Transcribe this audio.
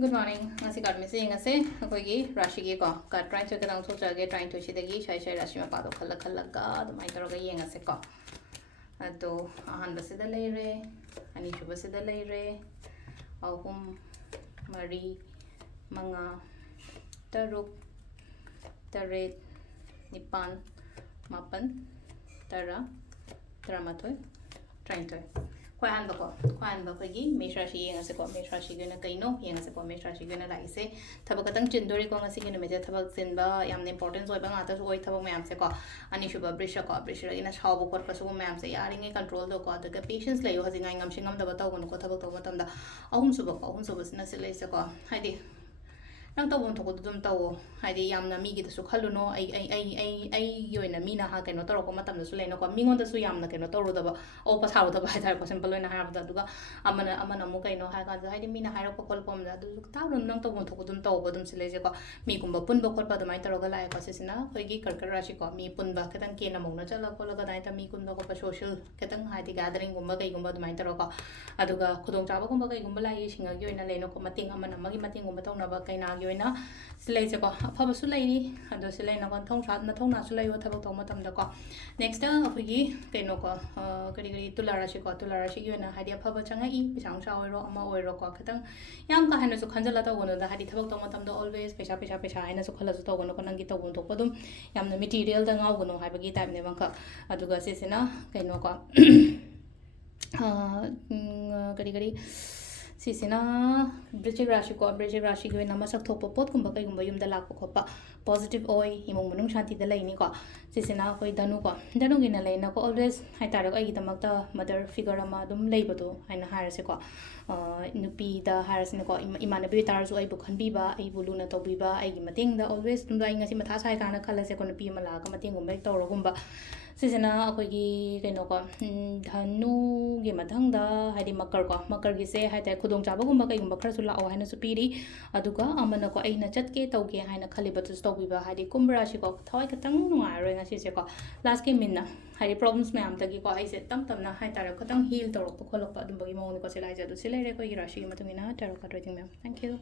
Good morning. Ngasi card missing ngase. Akoigi Rashigi ko. Card trying to get on to jage trying to shidagi shai Rashi mapado khala the maitoroga yengase ko. Ado ahan basida leire, anishu basida leire, ahum, mari, manga, taruk, taret, nipan, mapan, tara, taramatoi, trying to. Kwan ba kogi mesrashi yengase ko mesrashi guna kaino yengase ko mesrashi guna laise thabakatang chindori ko ngasi guna meje thabak sinba yamne importance oi bang ata oi thabak mayam se ko ani shuba brisha ina shabu kor pasu mayam se yaringe control do ko daga patience layo hazinga ngam singam da bataw ko thabak to matam da ahum suba sina se laise ko haidi nang tawon thoko dum tawo haidi yamna mi gi da su khaluno ai yoina mina ha keno taro ko matam da su leino ko mingon da su yamna keno taro da ba o pa saru da ba haidar ko simple na ha da duga amana mu kaino ha ka haidi mina ha ko kol pom da du ta rum nang tawon thoko dum tawo dum se leje ko mi kumba pun ba khol pa da mai taro ga lai ko sisina khoi gi kar rashi ko mi pun ba ketang ke na mong na chala ko ga dai ta mi kun da ko pa social ketang haidi gathering gumba kai gumba da mai taro ko aduga khudong chaba gumba kai gumba lai singa gi oina leino ko mating amana magi mating gumba tawna ba kai na yoina silai se ko aphaba su laini ado silai na kon thong na thong na su lai wa thabak to matam da ko next aphigi kaino ko kari tulara shi yoina hadi aphaba changa I pisang sa oiro ama oiro ko khatang yam ka hanu su khanjala ta wono da hadi thabak to matam da always pesha aina su khala su to wono ko nangi to won to podum yamna material da ngaw wono habagi type ne bang ka aduga se sina kaino ko kari Sisina Bridget Rashi ko Bridget Rashi ko na masak thokpo pot kumba kai kumba yumda lakpo khopa positive oi himong munung shanti da laini ko sisina koi danu gi na laina ko always hai tara ko ai damakta mother figure ama dum leibodo haina harase ko nupi da harase ko imana bi tar su ai bu khanbi ba ai bu luna tobi ba ai gi mating da always dum da inga si matha sai kana khala se ko nupi mala ka mating gumba tawro gumba sisina akoi gi kaino ko dhanu gi mathang da haidi makar gi se hai ta khudong chaba gumba kai gumba khara su la o haina su piri aduga amana ko aina chatke tawge haina khaliba tu stobi ba haidi kumbra shi ko thawai katang nungai roi nga si se ko last ke minna haidi problems me am tagi ko ai se tam na hai tara katang heal torok ko kholok pa dum bagi mo ni ko se lai ja du se lai re ko gi rashi matungina tarok ka rating me thank you